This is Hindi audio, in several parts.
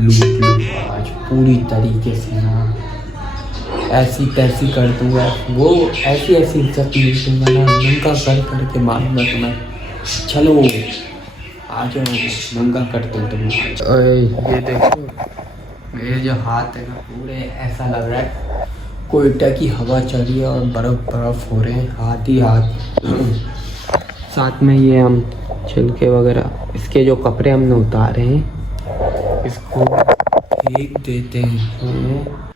लूट लूट आज पूरी तरीके से ना, ऐसी तैसी कर दूंगा, वो ऐसी ऐसी इज्जत लूटूंगा ना, नंगा कर करके मारूंगा तुम्हें। चलो आ जाओ, नंगा करते हो तुम। ओए ये देखो, मेरे जो हाथ है ना पूरे ऐसा लग रहा है कोयटा की हवा चल रही है और बर्फ बर्फ हो रहे हैं हाथ ही हाथ। साथ में ये हम छिलके वगैरह इसके जो कपड़े हमने उतारे हैं इसको फेंक देते हैं।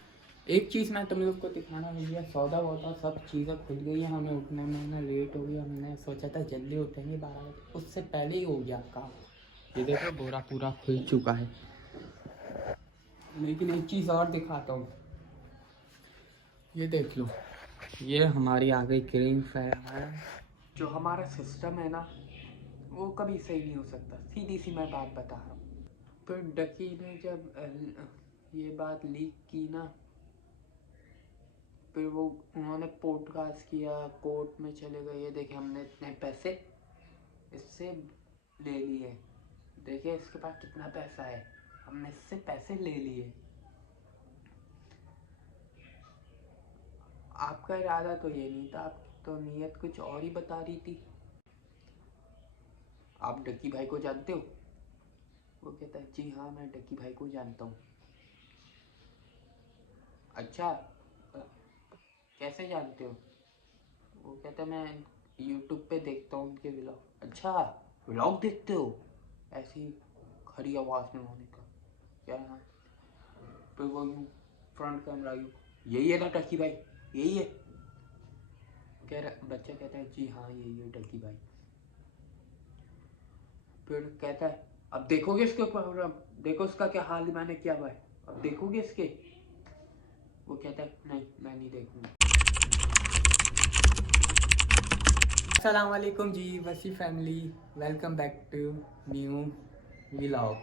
एक चीज़ मैं तुम लोग को दिखाना भूल गया, सौदा वौदा सब चीज़ें खुल गई है, हमें उठने में ना लेट हो गया। हमने सोचा था जल्दी उठेंगे 12 बजे, उससे पहले ही हो गया काम। ये देखो बोरा पूरा खुल चुका है। लेकिन एक चीज़ और दिखाता हूँ, ये देख लो, ये हमारी आ गई क्रीम है। जो हमारा सिस्टम है ना वो कभी सही नहीं हो सकता, सीधी सी मैं बात बता रहा हूँ। फिर डकी ने जब ये बात लीक की ना, फिर वो उन्होंने पॉडकास्ट किया, कोर्ट में चले गए, ये देखे हमने इतने पैसे इससे ले लिए, देखिए इसके पास कितना पैसा है, हमने इससे पैसे ले लिए। आपका इरादा तो ये नहीं था, आप तो नीयत कुछ और ही बता रही थी। आप डक्की भाई को जानते हो? वो कहता है जी हाँ मैं डक्की भाई को जानता हूँ। अच्छा कैसे जानते हो? वो कहता है मैं यूट्यूब पे देखता हूँ उनके व्लॉग। अच्छा व्लॉग देखते हो? ऐसी खरी आवाज़ में होने का क्या है? फिर वो यूँ फ्रंट कैमरा यूँ, यही है ना डक्की भाई, यही है? कह रहा बच्चा कहता है जी हाँ यही है डक्की भाई। फिर कहता है अब देखोगे इसके ऊपर, देखो इसका क्या हाल मैंने किया हुआ है, अब देखोगे इसके? वो कहता है नहीं मैं नहीं देखूंगा। अस्सलाम वालेकुम जी Wasi family, welcome back to new vlog.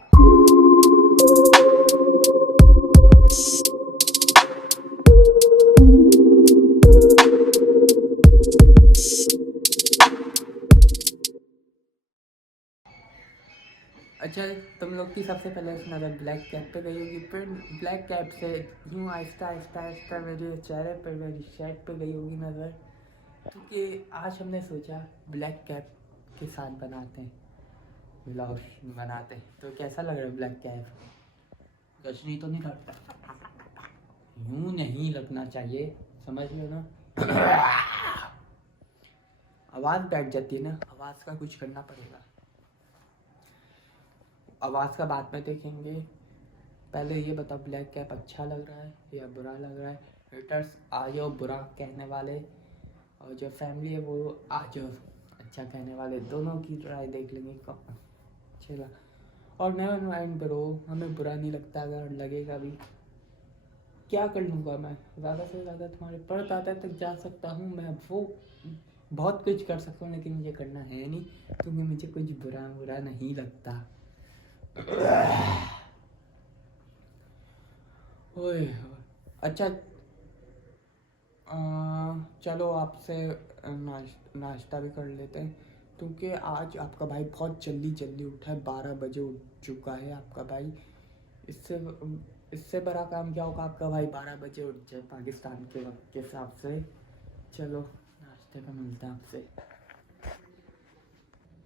अच्छा तुम लोग की सबसे पहले नज़र ब्लैक कैप पे गई होगी, फिर ब्लैक कैप से यूँ आहिस्ता आहिस्ता आहिस्ता मेरे चेहरे पर, मेरी शर्ट पे गई होगी नज़र, क्योंकि आज हमने सोचा ब्लैक कैप के साथ बनाते हैं व्लॉग, बनाते हैं। तो कैसा लग रहा है ब्लैक कैप? गजनी तो नहीं लगता? यूँ नहीं लगना चाहिए, समझ लो ना। आवाज़ बैठ जाती है ना, आवाज़ का कुछ करना पड़ेगा। आवाज़ का बाद में देखेंगे, पहले ये बताओ ब्लैक कैप अच्छा लग रहा है या बुरा लग रहा है? हेटर्स आ जाओ बुरा कहने वाले, और जो फैमिली है वो आ जाओ अच्छा कहने वाले, दोनों की राय देख लेंगे कब चला। और नेवर माइंड ब्रो, हमें बुरा नहीं लगता, अगर लगेगा भी क्या कर लूँगा मैं, ज़्यादा से ज़्यादा तुम्हारे परदादा तक जा सकता हूँ मैं, वो बहुत कुछ कर सकता हूँ, लेकिन मुझे करना है नहीं क्योंकि मुझे कुछ बुरा बुरा नहीं लगता। ओए अच्छा अ, चलो आपसे नाश्ता भी कर लेते हैं, क्योंकि आज आपका भाई बहुत जल्दी जल्दी उठा है, 12 बजे उठ चुका है आपका भाई। इससे इससे बड़ा काम क्या होगा, आपका भाई 12 बजे उठ जाए पाकिस्तान के वक्त के हिसाब से। चलो नाश्ते का मिलता है आपसे।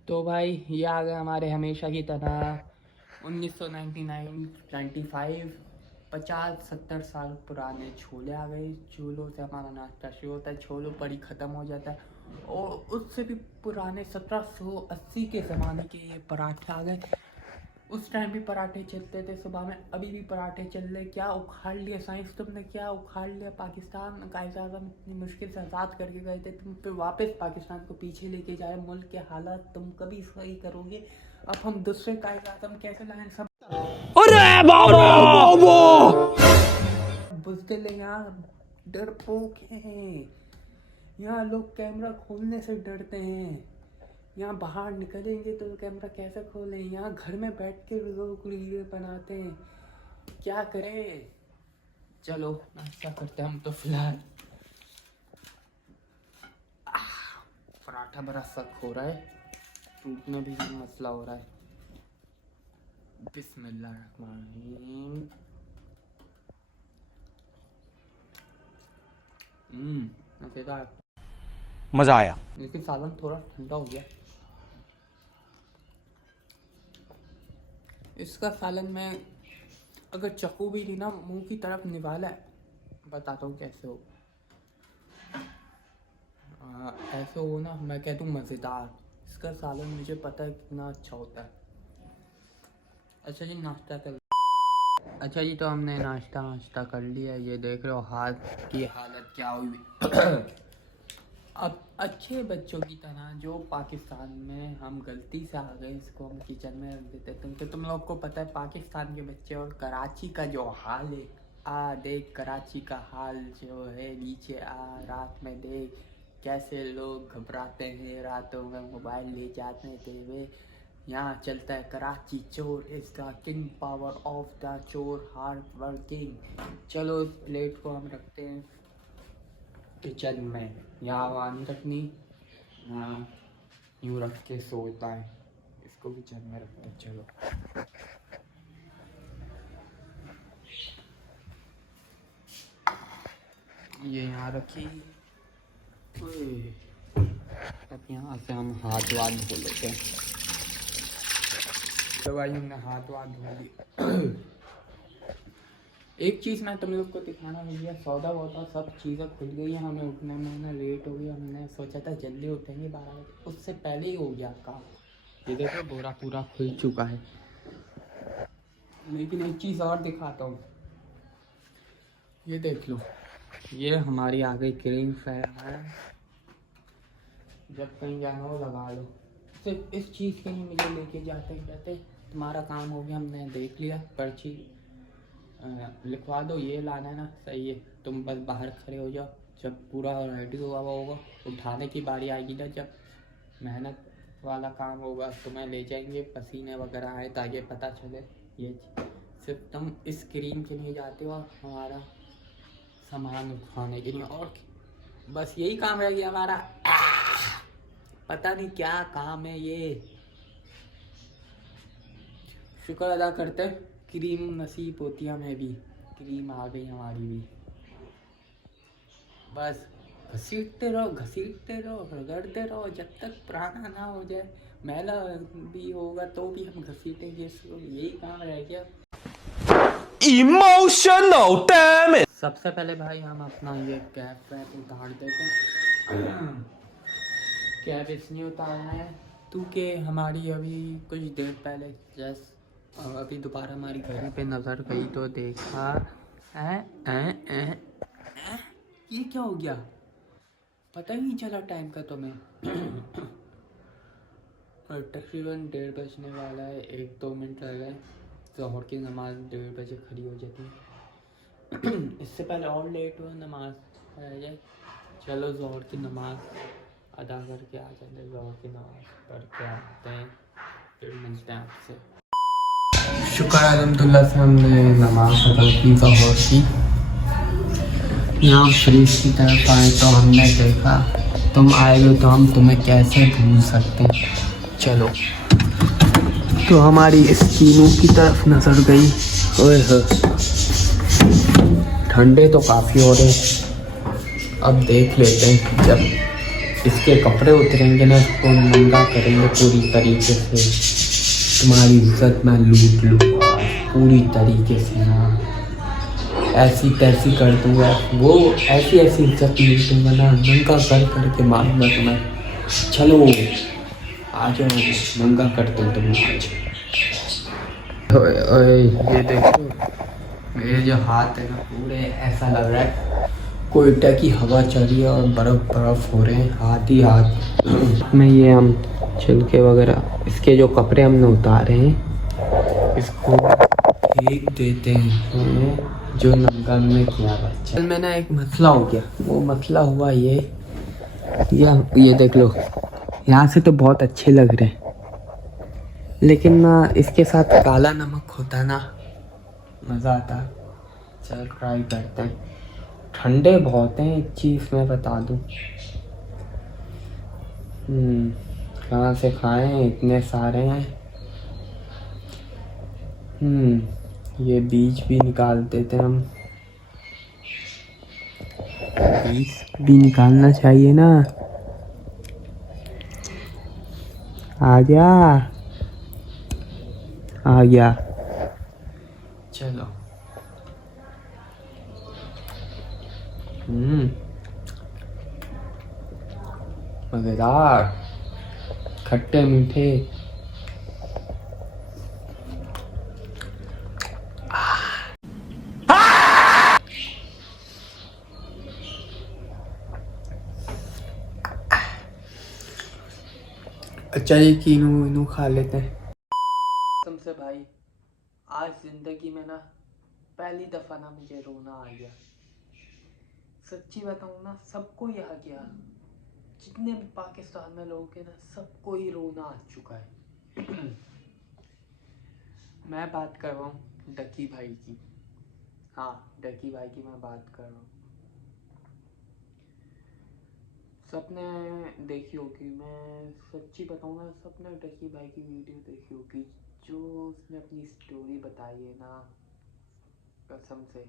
तो भाई ये आ गए हमारे हमेशा की तरह 1999 95 50-70 साल पुराने छोले आ गए। छोलों से हमारा नाश्ता शुरू होता है, छोलों पर ही ख़त्म हो जाता है। और उससे भी पुराने 1780 के ज़माने के ये पराठे आ गए। उस टाइम भी पराठे चलते थे सुबह में, अभी भी पराठे चल रहे। क्या उखाड़ लिया साइंस तुमने, क्या उखाड़ लिया पाकिस्तान का आज़ाद, इतनी मुश्किल से आज़ाद करके गए थे तुम, फिर वापस पाकिस्तान को पीछे लेके जाए। मुल्क के हालात तुम कभी सही करोगे? अब हम दूसरे का आज़ाद कैसे लाएं? सब अरे बाबा बुज़दिल यहाँ डरपोक हैं। यहाँ लोग कैमरा खोलने से डरते हैं, यहाँ बाहर निकलेंगे तो कैमरा कैसे खोलें? यहाँ घर में बैठ के लोग वीडियो बनाते हैं, क्या करें? चलो नाश्ता करते हैं हम तो फिलहाल। पराठा बड़ा सख्त हो रहा है, टूटने भी मसला हो रहा है। बिस्मिल्लाहिर्रहमानिर्रहीम। मज़ेदार। मजा आया। लेकिन सालन थोड़ा ठंडा हो गया। इसका सालन में अगर चाकू भी ली ना मुंह की तरफ निवाला है, बताता हूँ कैसे हो। ऐसे हो ना, मैं कह दूँ मज़ेदार। इसका सालन मुझे पता है कितना अच्छा होता है। अच्छा जी, नाश्ता कर। अच्छा जी, तो हमने नाश्ता कर लिया। ये देख रहे हो हाथ की हालत क्या हुई। अब अच्छे बच्चों की तरह जो पाकिस्तान में हम गलती से आ गए, इसको हम किचन में रख देते, क्योंकि तुम लोग को पता है पाकिस्तान के बच्चे और कराची का जो हाल है। देख कराची का हाल जो है, नीचे रात में देख कैसे लोग घबराते हैं, रातों में मोबाइल ले जाते थे वे। यहाँ चलता है कराची चोर is the king, power of the चोर, हार्ड वर्किंग। चलो इस प्लेट को हम रखते हैं किचन में। यहाँ वहाँ नहीं रखनी, यहाँ यूँ रख के सोता है। इसको किचन में रखते हैं। चलो ये यहाँ रखी। अब यहाँ से हम हाथ वाथ धो लेते हैं। तो भाई हमने हाथ वाथ धो ली। एक चीज़ मैं तुम लोग को दिखाना भूल गया, सौदा वौदा सब चीज़ें खुल गई है। हमें उठने में ना लेट हो गया। हमने सोचा था जल्दी उठेंगे 12 बजे, उससे पहले ही हो गया काम। ये देखो बोरा पूरा खुल चुका है। लेकिन एक चीज़ और दिखाता हूँ, ये देख लो। ये हमारी आ गई क्रीम है। जब कहीं जाना हो लगा लो। सिर्फ इस चीज़ के लिए मुझे लेके जाते कहते तुम्हारा काम हो गया, हमने देख लिया, पर्ची लिखवा दो, ये लाना है ना, सही है। तुम बस बाहर खड़े हो जाओ, जब पूरा रेडी हुआ होगा उठाने की बारी आएगी ना, जब मेहनत वाला काम होगा तुम्हें ले जाएंगे, पसीने वगैरह आए ताकि पता चले। ये सिर्फ तुम इस क्रीम के लिए जाते हो, हमारा सामान उठाने के लिए, और बस यही काम रह गया हमारा। पता नहीं क्या काम है ये। शुक्र अदा करते हैं क्रीम नसीब होती है हमें भी। क्रीम आ गई हमारी भी। बस घसीटते रहो, रगड़ते रहो जब तक पुराना ना हो जाए। मैला भी होगा तो भी हम घसीटेंगे इसको, यही काम रह गया। Emotional damn it। सबसे पहले भाई हम अपना ये कैप वैप उतार देते हैं। कैप इसलिए उतारना है क्योंकि हमारी अभी कुछ देर पहले जस्ट अभी दोबारा हमारी घड़ी पे नज़र गई तो देखा ये क्या हो गया, पता ही नहीं चला टाइम का तुम्हें। और तकरीबन 1:30 बजने वाला है, 1-2 मिनट रह गए। ज़ोहर की नमाज़ 1:30 बजे खड़ी हो जाती है। इससे पहले और लेट हुआ, नमाज रह जाए। चलो ज़ोहर की नमाज़ अदा करके आ जाते, ज़ोहर की नमाज़ पढ़ के आते हैं, फिर मिलते हैं आपसे। शुक्र अल्हम्दुलिल्लाह से हमने नमाज अदा की ज़ोहर की। यहाँ शरीफ की तरफ आए तो हमने देखा तुम आए हो तो हम तुम्हें कैसे भूल सकते हैं। चलो तो हमारी इस तीनों की तरफ नज़र गई। ओए हो, ठंडे तो काफ़ी हो रहे। अब देख लेते हैं, जब इसके कपड़े उतरेंगे ना इसको नंगा करेंगे पूरी तरीके से। तुम्हारी इज्जत मैं लूट लूँगा पूरी तरीके से ना, ऐसी तैसी कर दूँगा। वो ऐसी इज्जत लूटूँगा ना, नंगा करके मारूंगा तुम्हें। चलो आ जाओ, नंगा कर दो तुम्हें। ओए ये देखो, मेरे जो हाथ है ना पूरे ऐसा लग रहा है कोयटा की हवा चल रही है और बर्फ हो रहे हैं हाथ ही हाथ में। ये हम छिलके वगैरह इसके जो कपड़े हमने उतारे हैं इसको फेंक देते हैं, जो नंगा में किया बच्चा। में ना एक मसला हो गया, वो मसला हुआ ये देख लो, यहाँ से तो बहुत अच्छे लग रहे हैं, लेकिन ना इसके साथ काला नमक होता ना मज़ा आता। चल ट्राई करते हैं। ठंडे बहुत हैं, एक चीज़ मैं बता दूँ। कहाँ से खाएं, इतने सारे हैं। ये बीज भी निकाल देते हैं हम। बीज भी निकालना चाहिए ना। आ गया, आ गया। चलो। मजेदार, खट्टे मीठे। अच्छा ये कीनू वीनू खा लेते हैं। कसम से भाई, आज जिंदगी में ना पहली दफा ना मुझे रोना आ गया। सच्ची बताऊं ना, सबको ही आ गया। जितने भी पाकिस्तान में लोग हैं ना, सबको ही रोना आ चुका है। मैं बात कर रहा हूँ डकी भाई की। हाँ, डकी भाई की मैं बात कर रहा हूँ। सबने देखी होगी, मैं सच्ची बताऊँ ना, सबने डकी भाई की वीडियो देखी होगी। जो उसने अपनी स्टोरी बताई है ना, कसम से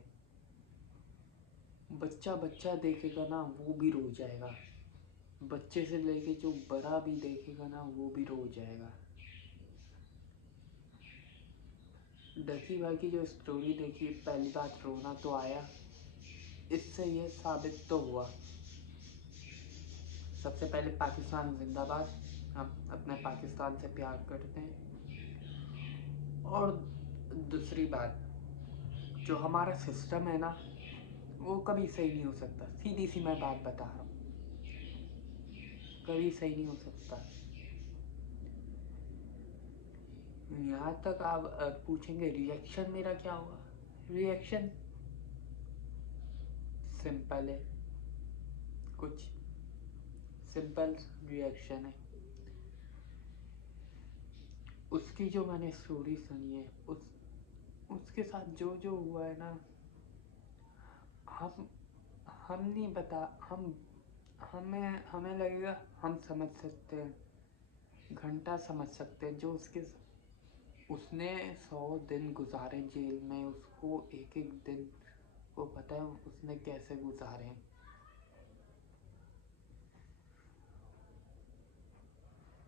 बच्चा बच्चा देखेगा ना वो भी रो जाएगा। बच्चे से लेके जो बड़ा भी देखेगा ना वो भी रो जाएगा। डकी भाई की जो स्टोरी देखी, पहली बात रोना तो आया। इससे ये साबित तो हुआ, सबसे पहले पाकिस्तान जिंदाबाद, हम अपने पाकिस्तान से प्यार करते हैं। और दूसरी बात, जो हमारा सिस्टम है ना वो कभी सही नहीं हो सकता। सीधी सी मैं बात बता रहा हूँ, कभी सही नहीं हो सकता। यहाँ तक आप पूछेंगे रिएक्शन मेरा क्या हुआ। रिएक्शन सिंपल है, कुछ सिंपल रिएक्शन है। उसकी जो मैंने स्टोरी सुनी है, उसके साथ जो जो हुआ है ना, हम हम नहीं बता हम हमें हमें लगेगा हम समझ सकते हैं, घंटा समझ सकते हैं। जो उसने 100 दिन गुजारे जेल में, उसको एक एक दिन वो पता है उसने कैसे गुजारे हैं।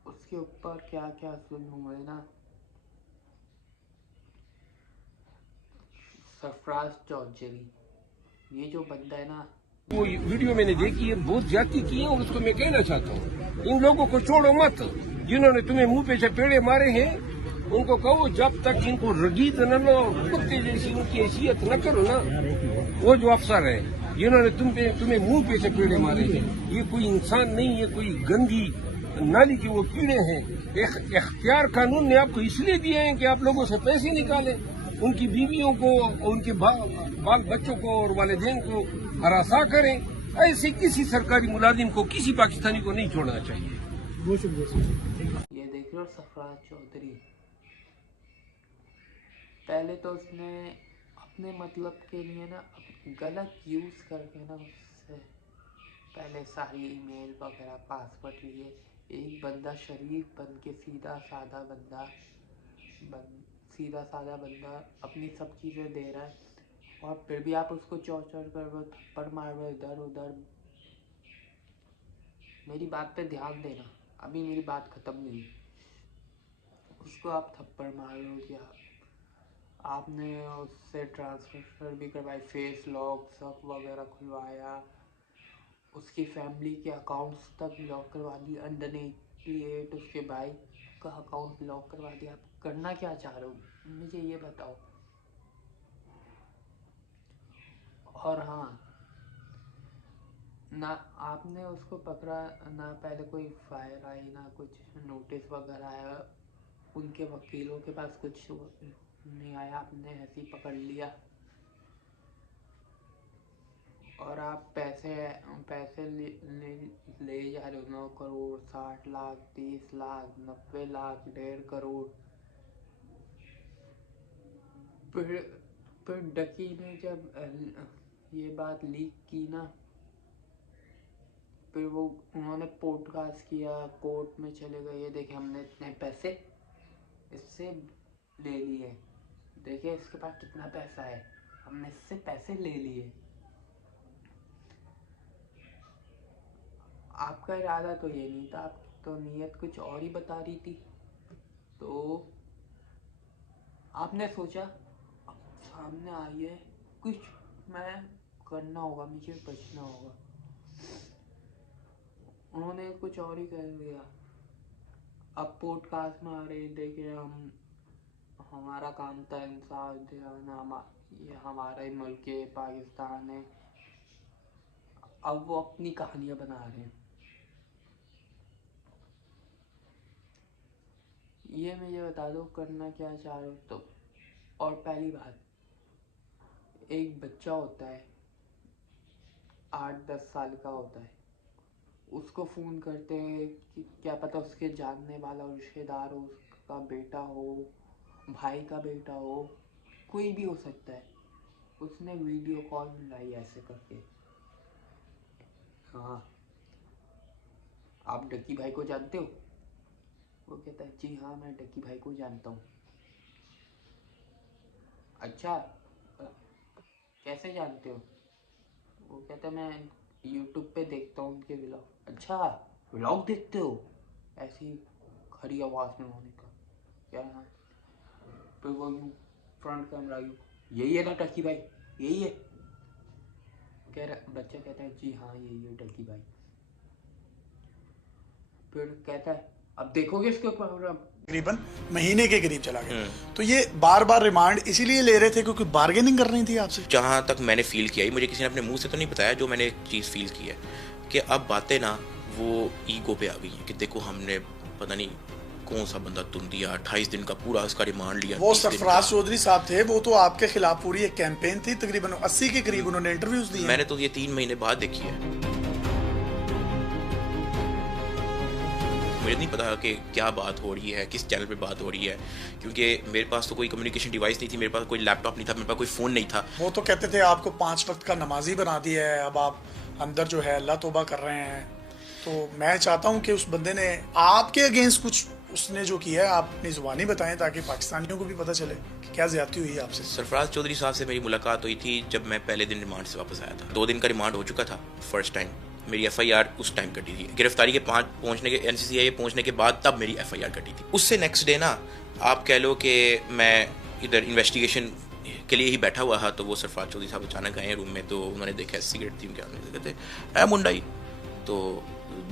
उसके ऊपर क्या क्या जुल्म हुए ना। सरफराज चौधरी, ये जो बंदा है ना, वो वीडियो मैंने देखी है, बहुत ज्यादती की है और उसको मैं कहना चाहता हूँ, इन लोगों को छोड़ो मत। जिन्होंने तुम्हें मुंह पे चपेड़े मारे हैं उनको कहो जब तक इनको रगीद न लो, कुत्ते जैसी उनकी हैसियत न करो ना। वो जो अफसर है जिन्होंने तुम्हें मुंह पे चपेड़े मारे हैं, ये कोई इंसान नहीं, ये कोई गंदी नाली के वो कीड़े हैं। इख्तियार कानून ने आपको इसलिए दिए हैं कि आप लोगों से पैसे निकालें, उनकी बीवियों को, उनके बाल बच्चों को और वालिदैन को हरासा करें। ऐसे किसी सरकारी मुलाजिम को, किसी पाकिस्तानी को नहीं छोड़ना चाहिए। ये देख लो सरफराज चौधरी, पहले तो उसने अपने मतलब के लिए ना गलत यूज़ करके ना उससे पहले सारी ईमेल वगैरह पासवर्ड लिए। एक बंदा शरीफ बन के, सीधा साधा बंदा अपनी सब चीज़ें दे रहा है, और फिर भी आप उसको चौचर कर रहे हो, थप्पड़ मार रहे हो इधर उधर। मेरी बात पे ध्यान देना, अभी मेरी बात खत्म नहीं। उसको आप थप्पड़ मार रहे हो क्या? आपने उससे ट्रांसफर भी करवाई, फेस लॉक सब वगैरह खुलवाया, उसकी फैमिली के अकाउंट्स तक ब्लॉक करवा दिए। अंडर 88 उसके भाई का अकाउंट ब्लॉक करवा दिया। आप करना क्या चाह रहे हो मुझे ये बताओ। और हाँ, ना आपने उसको पकड़ा ना, पहले कोई फायर आई ना कुछ नोटिस वगैरह आया, उनके वकीलों के पास कुछ नहीं आया, आपने ऐसे ही पकड़ लिया। और आप पैसे पैसे ले जा रहे हो, 9 करोड़, 60 लाख, 30 लाख, 90 लाख, 1.5 करोड़। फिर फिर डकी ने जब ये बात लीक की ना, फिर उन्होंने पॉडकास्ट किया, कोर्ट में चले गए, ये देखे हमने इतने पैसे इससे ले लिए, देखिए इसके पास कितना पैसा है, हमने इससे पैसे ले लिए। आपका इरादा तो ये नहीं था, आपकी तो नीयत कुछ और ही बता रही थी। तो आपने सोचा अब सामने आई है, कुछ मैं करना होगा, मुझे बचना होगा। उन्होंने कुछ और ही कर दिया। अब पॉडकास्ट में आ रहे, देखिए हमारा काम था इंसाफ दिलाना, ये हमारा ही मुल्क है, पाकिस्तान है। अब वो अपनी कहानियां बना रहे हैं। ये मुझे बता दो करना क्या चाह रहे हो तो। और पहली बात, एक बच्चा होता है 8-10 साल का होता है, उसको फ़ोन करते हैं कि क्या पता उसके जानने वाला रिश्तेदार हो, उसका बेटा हो, भाई का बेटा हो, कोई भी हो सकता है। उसने वीडियो कॉल मिलाई ऐसे करके, हाँ आप डक्की भाई को जानते हो? वो कहता है जी हाँ मैं डक्की भाई को जानता हूँ। अच्छा कैसे जानते हो? वो कहता है मैं यूट्यूब पे देखता हूँ उनके व्लॉग। अच्छा व्लॉग देखते हो? ऐसी खरी आवाज़ में उन्होंने कहा। क्या हाँ? फिर वो यूँ फ्रंट कैमरा यूँ, यही है ना डक्की भाई, यही है? बच्चा कहता है जी हाँ यही है डक्की भाई। फिर कहता है अब देखोगे इसके प्रोग्राम? तकरीबन महीने के करीब चला गया। तो ये बार बार रिमांड इसीलिए ले रहे थे क्योंकि बार्गेनिंग करनी थी आपसे। जहाँ तक मैंने फील किया, मुझे किसी ने अपने मुंह से तो नहीं बताया, जो मैंने चीज़ फील की है कि अब बातें ना वो ईगो पे आ गई हैं कि देखो हमने पता नहीं कौन सा बंदा तुम दिया, 28 दिन का पूरा उसका रिमांड लिया। वो सरफराज चौधरी साहब थे, वो तो आपके खिलाफ पूरी एक कैंपेन थी, तकरीबन 80 के करीब उन्होंने इंटरव्यूज दिए। मैंने तो ये 3 महीने बाद देखी है। मुझे नहीं पता कि क्या बात हो रही है, किस चैनल पे बात हो रही है, क्योंकि मेरे पास तो कोई कम्युनिकेशन डिवाइस नहीं थी, मेरे पास कोई लैपटॉप नहीं था, मेरे पास कोई फ़ोन नहीं था। वो तो कहते थे आपको 5 वक्त का नमाजी बना दिया है, अब आप अंदर जो है अल्लाह तौबा कर रहे हैं। तो मैं चाहता हूँ कि उस बंदे ने आपके अगेंस्ट कुछ उसने जो किया है आप अपनी ज़ुबानी बताएं ताकि पाकिस्तानियों को भी पता चले कि क्या ज्यादती हुई है आपसे। सरफराज चौधरी साहब से मेरी मुलाकात हुई थी जब मैं पहले दिन रिमांड से वापस आया था। 2 दिन का रिमांड हो चुका था फर्स्ट टाइम। मेरी FIR उस टाइम कटी थी, गिरफ्तारी के पहुंचने के NCCI पहुंचने के बाद तब मेरी FIR कटी थी। उससे नेक्स्ट डे ना आप कह लो कि मैं इधर इन्वेस्टिगेशन के लिए ही बैठा हुआ था, तो वो सरफराज चौधरी साहब अचानक आए रूम में, तो उन्होंने देखा सिगरेट थी उनके हाथ में, कहते ऐ मुंडाई, तो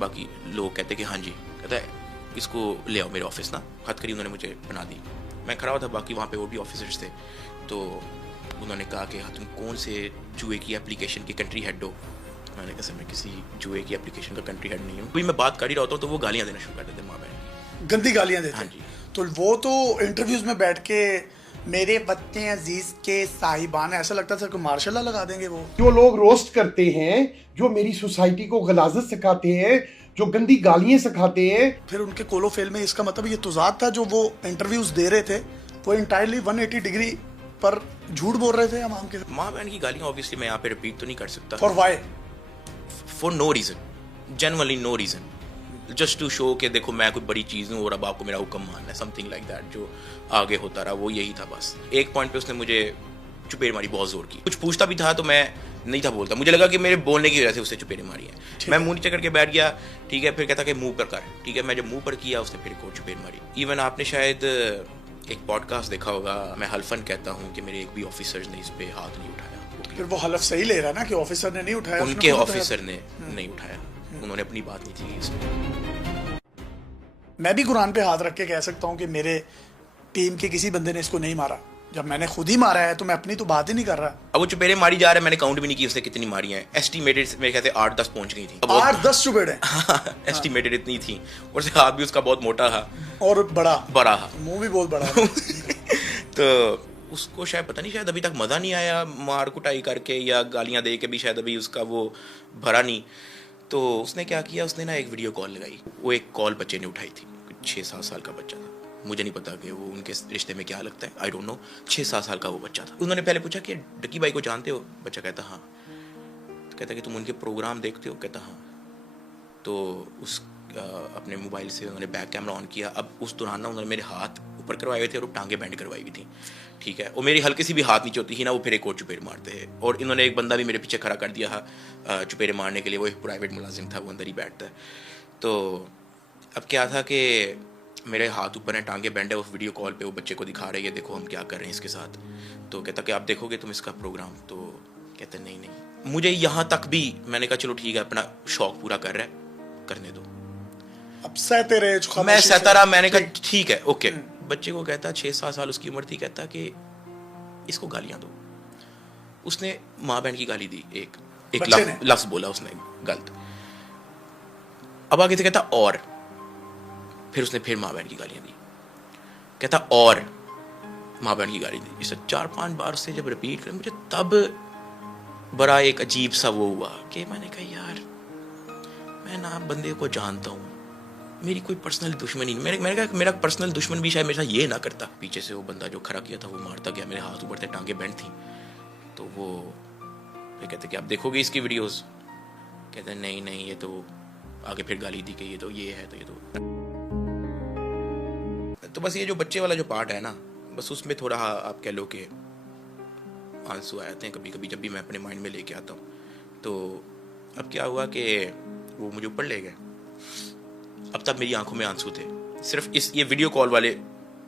बाकी लोग कहते कि हाँ जी, कहता है इसको ले आओ मेरे ऑफिस ना, हथकड़ी उन्होंने मुझे बना दी। मैं खड़ा हुआ था, बाकी वहाँ पे और भी ऑफिसर्स थे, तो उन्होंने कहा कि हाँ तुम कौन से जुए की एप्लीकेशन की कंट्री हेड हो? मैंने कहा सर मैं किसी जुए की एप्लीकेशन का कंट्री हेड नहीं हूँ। कोई मैं बात कर ही रहा होता हूँ तो वो गालियाँ देना शुरू कर देते माँ बहन की, गंदी गालियाँ देते। हाँ जी। तो वो तो इंटरव्यूज में बैठ के मेरे बच्चे अजीज के साहिबान, ऐसा लगता था कि मार्शल लगा देंगे। वो जो लोग रोस्ट करते हैं, जो मेरी सोसाइटी को गलाजत सिखाते हैं, जो गंदी गालियां सिखाते हैं, फिर उनके कोलो फेल में, इसका मतलब ये तुजाद था जो वो इंटरव्यूज दे रहे थे, वो इंटायरली 180 डिग्री पर झूठ बोल रहे थे आवाम के। माँ बहन की गालियाँ ऑब्वियसली मैं यहाँ पे रिपीट तो नहीं कर सकता। For why? For no reason, genuinely no reason, just to show कि देखो मैं कोई बड़ी चीज़ हूँ और अब आपको मेरा हुक्म मानना है, समथिंग लाइक दैट। जो आगे होता रहा वो यही था बस। एक पॉइंट पे उसने मुझे चुपेड़ मारी बहुत जोर की। कुछ पूछता भी था तो मैं नहीं था बोलता, मुझे लगा कि मेरे बोलने की वजह से उससे चुपेड़ मारी है। मैं मुंह नीचे करके बैठ गया, ठीक है, फिर कहता कि मुंह पर कर, ठीक है, मैं जब मुंह पर किया उसने फिर एक और चुपेड़ मारी। इवन आपने शायद एक पॉडकास्ट देखा होगा, मैं हल्फन कहता हूँ कि मेरे एक भी ऑफिसर ने इस पे हाथ नहीं उठाया। फिर वो हलफ सही ले रहा ना कि ऑफिसर ने नहीं उठाया, उनके ऑफिसर ने नहीं उठाया, उन्होंने अपनी बात नहीं थी इसमें। मैं भी कुरान पे हाथ रख के कह सकता हूँ कि मेरे टीम के किसी बंदे ने इसको नहीं मारा। जब मैंने खुद ही मारा है तो मैं अपनी तो बात ही नहीं कर रहा। अब वो चुपेड़े मारी जा रहे हैं, मैंने काउंट भी नहीं की उसने कितनी मारी हैं। एस्टिमेटेड मेरे ख्याल से 8-10 पहुंच गई थी। 8-10 चुपेड़े एस्टिमेटेड इतनी थी, और से हाथ भी उसका बहुत मोटा था और बड़ा था, मुंह भी बहुत बड़ा तो उसको शायद पता नहीं, शायद अभी तक मज़ा नहीं आया मार कुटाई करके या गालियाँ दे के भी, शायद अभी उसका वो भरा नहीं। तो उसने क्या किया, उसने ना एक वीडियो कॉल लगाई। वो एक कॉल बच्चे ने उठाई थी, 6-7 साल का बच्चा था, मुझे नहीं पता कि वो उनके रिश्ते में क्या लगता है, आई डोंट नो। 6-7 साल का वो बच्चा था। उन्होंने पहले पूछा कि डक्की भाई को जानते हो? बच्चा कहता हाँ। तो कहता कि तुम उनके प्रोग्राम देखते हो? कहता हाँ। तो उस अपने मोबाइल से उन्होंने बैक कैमरा ऑन किया। अब उस दौरान ना उन्होंने मेरे हाथ ऊपर करवाए हुए थे और वो टांगे बैंड करवाई हुई थी, ठीक है। और मेरी हल्की सी भी हाथ नीचे होती थी ना, वो फिर एक और चुपेर मारते हैं। और इन्होंने एक बंदा भी मेरे पीछे खड़ा कर दिया था चुपेरे मारने के लिए, वो एक प्राइवेट मुलाजिम था, वो अंदर ही बैठता है। तो अब क्या था कि मेरे हाथ ऊपर है, टांगे बैंड है, उस वीडियो कॉल पे वो बच्चे को दिखा रहे हैं, देखो हम क्या कर रहे हैं इसके साथ। तो कहता कि आप देखोगे तुम इसका प्रोग्राम? तो कहते नहीं नहीं। मुझे यहाँ तक भी मैंने कहा चलो ठीक है, अपना शौक पूरा कर रहा है, करने दो। अब सहते रहे जो मैं खामोशी सहता से। रहा, मैंने कहा ठीक है ओके। बच्चे को कहता 6-7 साल उसकी उम्र थी, कहता कि इसको गालियां दो। उसने माँ बहन की गाली दी, एक बच्चे ने? लफ्ज बोला उसने गलत। अब आगे से कहता और, फिर उसने फिर माँ बहन की गालियां दी, कहता और माँ बहन की गाली दी। इसे 4-5 बार उससे जब रिपीट कर, मुझे तब बड़ा एक अजीब सा वो हुआ कि मैंने कहा यार मैं ना बंदे को जानता हूँ, मेरी कोई पर्सनल दुश्मनी नहीं। मैंने कहा मेरा पर्सनल दुश्मन भी शायद मेरे साथ ये ना करता। पीछे से वो बंदा जो खड़ा किया था वो मारता गया, मेरे हाथ ऊपर थे, टांगे बैंड थी। तो वो कहते कि आप देखोगे इसकी वीडियोस? कहते नहीं नहीं, ये तो आगे फिर गाली दी कि ये तो ये है, तो ये तो बस ये जो बच्चे वाला जो पार्ट है ना, बस उसमें थोड़ा आप कह लो कि आंसू आते हैं कभी कभी, जब भी मैं अपने माइंड में लेके आता हूँ। तो अब क्या हुआ कि वो मुझे ऊपर ले गए। अब तक मेरी आंखों में आंसू थे, सिर्फ इस ये वीडियो कॉल वाले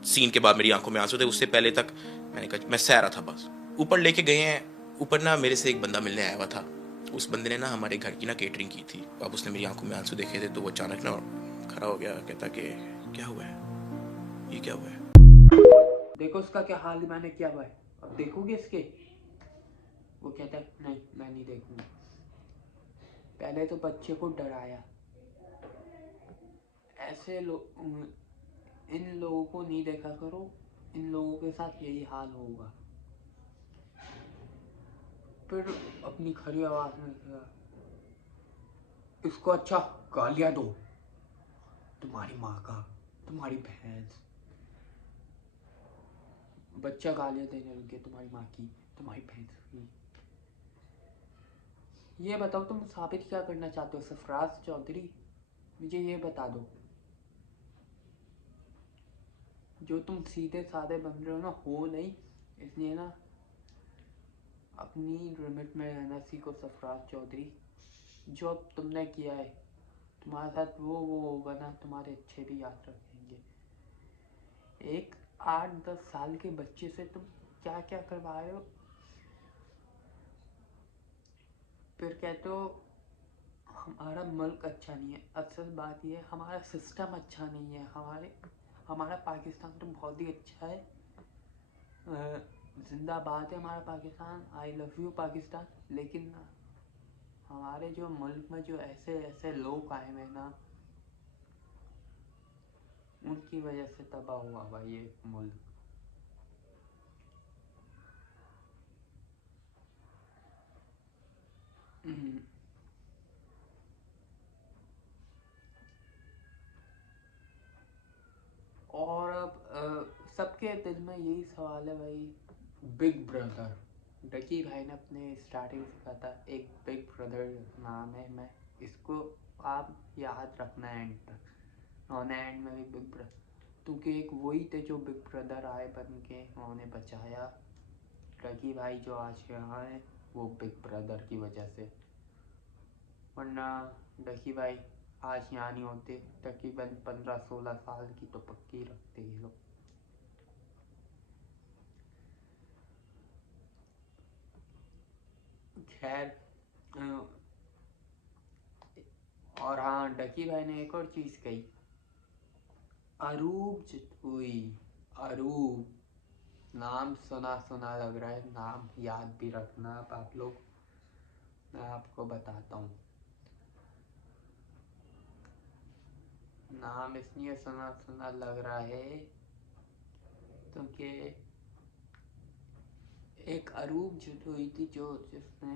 सीन के बाद मेरी आंखों में आंसू थे। उससे पहले तक मैंने कहा मैं सह रहा था बस। ऊपर लेके गए हैं, ऊपर ना मेरे से एक बंदा मिलने आया हुआ था। उस बंदे ने ना हमारे घर की ना केटरिंग की थी। अब उसने मेरी आंखों में आंसू देखे थे, तो वो अचानक ना खड़ा हो गया, कहता कि क्या हुआ है, ये क्या हुआ है? देखो उसका क्या हाल मैंने किया हुआ है, अब देखोगे इसके? वो कहता है नहीं मैं नहीं देखूंगा। पहले तो बच्चे को डराया। ऐसे लोग, इन लोगों को नहीं देखा करो, इन लोगों के साथ यही हाल होगा। फिर अपनी खरी आवाज में कहा, इसको अच्छा गालियां दो, तुम्हारी माँ का, तुम्हारी भैंस। बच्चा गालियां देने लगे, तुम्हारी माँ की, तुम्हारी भैंस की। ये बताओ तुम साबित क्या करना चाहते हो सरफराज चौधरी? मुझे ये बता दो। जो तुम सीधे साधे बन रहे हो ना, हो नहीं, इसलिए ना अपनी लिमिट में रहना सीखो सरफराज चौधरी। जो अब तुमने किया है, तुम्हारे साथ वो होगा ना, तुम्हारे अच्छे भी याद रखेंगे। एक 8-10 साल के बच्चे से तुम क्या क्या करवा रहे हो, फिर कहते हो हमारा मुल्क अच्छा नहीं है। असल बात यह है हमारा सिस्टम अच्छा नहीं है। हमारा पाकिस्तान तो बहुत ही अच्छा है, जिंदाबाद है हमारा Pakistan, I love you Pakistan. लेकिन हमारे जो मुल्क में जो ऐसे ऐसे लोग आए हैं ना, उनकी वजह से तबाह हुआ हुआ ये मुल्क। और अब सबके दिल में यही सवाल है भाई, बिग ब्रदर। डकी भाई ने अपने स्टार्टिंग से कहा था एक बिग ब्रदर नाम है, मैं इसको आप याद रखना एंड तक। उन्होंने एंड में भी बिग ब्रदर, क्योंकि एक वही थे जो बिग ब्रदर आए बन के, उन्होंने बचाया। डकी भाई जो आज यहाँ है वो बिग ब्रदर की वजह से, वरना डकी भाई आज यहाँ नहीं होते। तकरीबन 15-16 साल की तो पक्की रखते ये लोग। खैर, और हाँ, डकी भाई ने एक और चीज कही, अरूप चितपुई। अरूप नाम सुना सुना लग रहा है, नाम याद भी रखना आप लोग। मैं आपको बताता हूँ, नाम इसलिए सुना सुना लग रहा है क्योंकि एक अरूप चितपुई थी जिसने,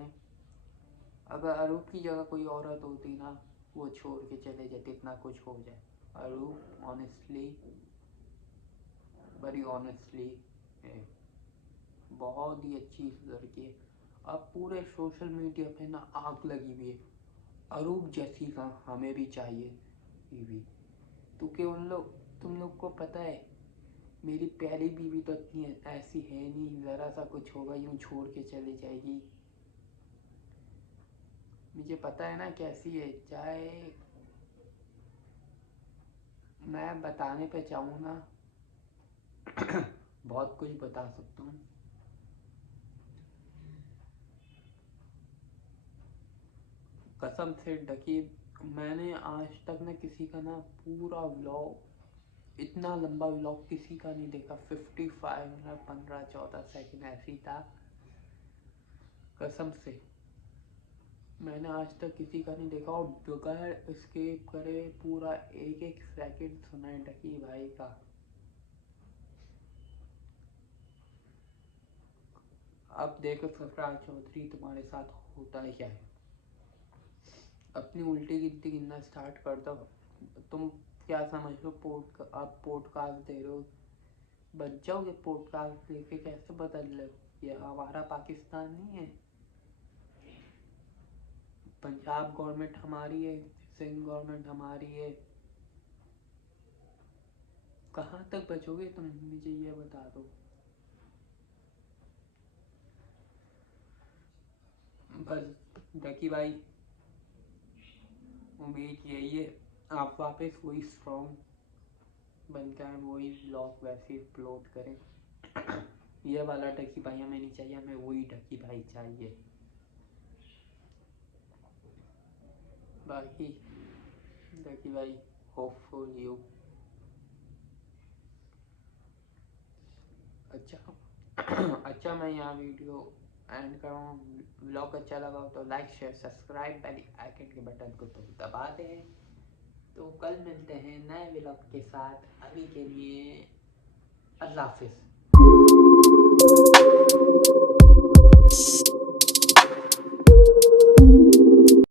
अगर अरूप की जगह कोई औरत होती ना, वो छोड़ के चले जाते, इतना कुछ हो जाए। अरूप ऑनेस्टली, बड़ी ऑनेस्टली बहुत ही अच्छी लड़की है। अब पूरे सोशल मीडिया पे ना आग लगी हुई है, अरूप जैसी का हमें भी चाहिए बीवी। क्योंकि तुम लोग को पता है मेरी प्यारी बीवी तो इतनी ऐसी है नहीं, ज़रा सा कुछ होगा यूँ छोड़ के चली जाएगी। मुझे पता है ना कैसी है, चाहे मैं बताने पे चाहूँ ना बहुत कुछ बता सकता हूँ। कसम से डकी, मैंने आज तक ना किसी का ना पूरा व्लॉग, इतना लंबा व्लॉग किसी का नहीं देखा। 55 मिनट 15-14 सेकंड ऐसे ही था। कसम से मैंने आज तक किसी का नहीं देखा, और बगैर स्किप करे पूरा एक एक सेकंड सुना है डकी भाई का। अब देखो सरफराज चौधरी तुम्हारे साथ होता है क्या है। अपनी उल्टी गिनती गिनना स्टार्ट कर दो। तुम क्या समझ लो, आप पॉडकास्ट दे रहे हो, बच जाओगे पॉडकास्ट लेके, कैसे बदल लो। ये हमारा पाकिस्तान नहीं है। पंजाब गवर्नमेंट हमारी है, सिंध गवर्नमेंट हमारी है। कहाँ तक बचोगे तुम, मुझे ये बता दो। बस डकी भाई, उम्मीद यही है आप वापस वही स्ट्रॉन्ग बनकर वही व्लॉग वैसे अपलोड करें। ये वाला डकी भाई हमें नहीं चाहिए, हमें वही डकी भाई चाहिए। बाकी डकी भाई होपफुल यू। अच्छा मैं यहाँ वीडियो एंड कर रहा हूँ। व्लॉग अच्छा लगा हो तो like share subscribe bell icon के बटन को तो दबा दें। तो कल मिलते हैं नए व्लॉग के साथ। अभी के लिए अल्लाह हाफिज़।